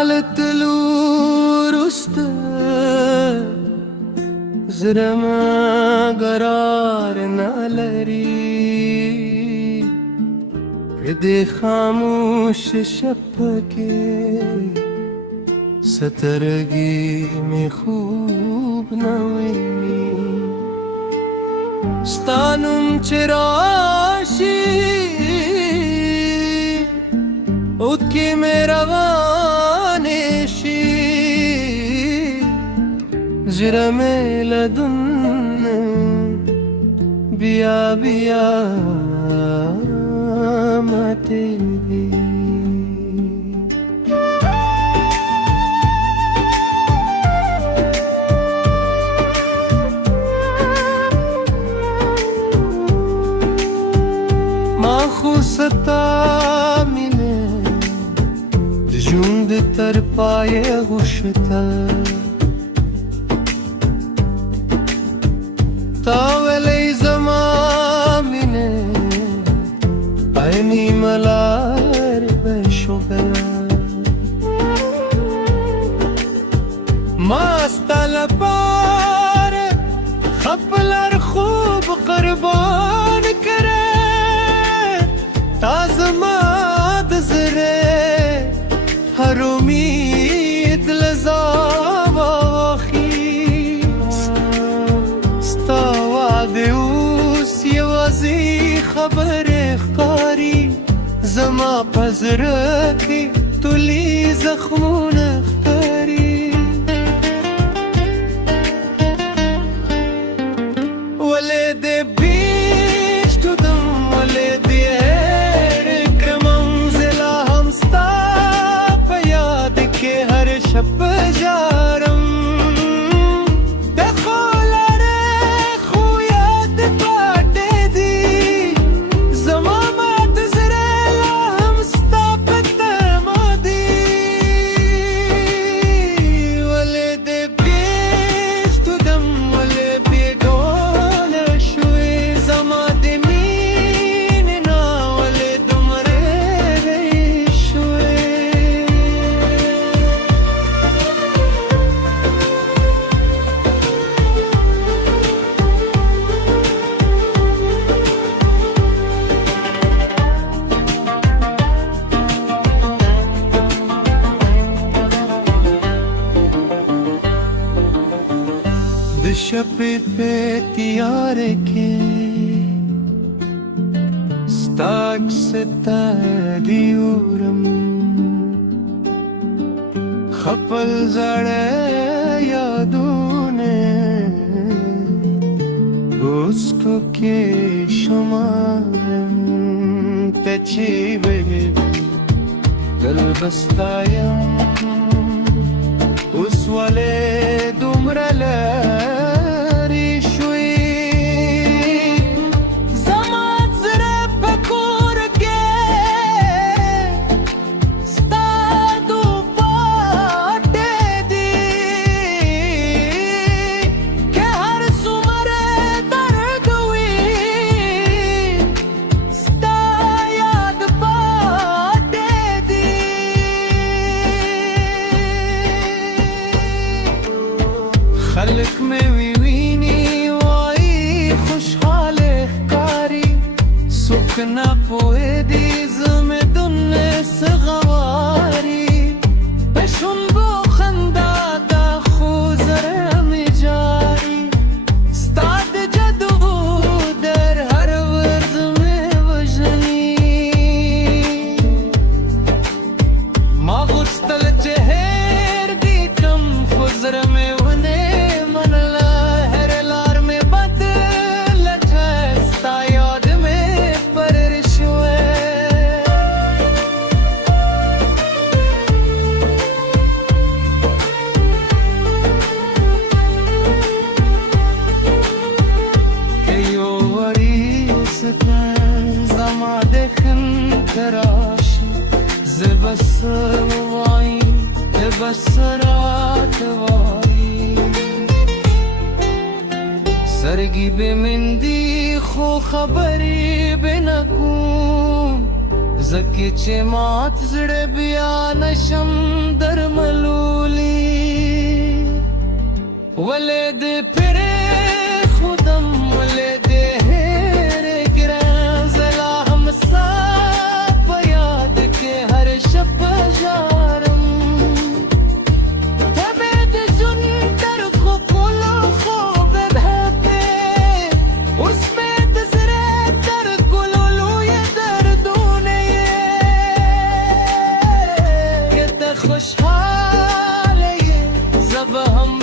ستالتلو رست زرم قرار نالري دې خاموش شپکې سترګې مې خوب نه ویني ستا نوم چې راشي اوښکې مې روانې شي زړه مې له دن بیا بیا ماتېږي ما خو ستا مینې د ژوند تر پایه غوښته تا ویلې زما مینې عینی ملار بشوگه ما ستا لپاره خپلر خوب قربان کرے تا زما د زړه هر امید له ځوابه واخیست ستا واده اوس یوازې خبرې ښکاري زما په زړه کې تلي زخمونه ښکاري ولې دې بیش کړم ولې دې هېر کړم زه لا هم ستا په یاد کې هر شب ژاړم شپې په تیارې کې ستا عکس ته ګورم خپل زړه یادونه اوس کو کې شمارم ته چې وې دل بستایم اوس ولې دومره خلق میں ویني وای خوشحاله ښکاري سوک نه پوهېږي زمې دنیا سغواري په شونډو خندا ده خو زړه مې جاري ستا د جادو در هر ورځ مې وژني ما غوښتل چې هېر دې کړم خو زړه مې بسرات وای سرګي به مندي خو خبرې به نکوم زکه چې مات زړه بیا نشم درم ये जब हम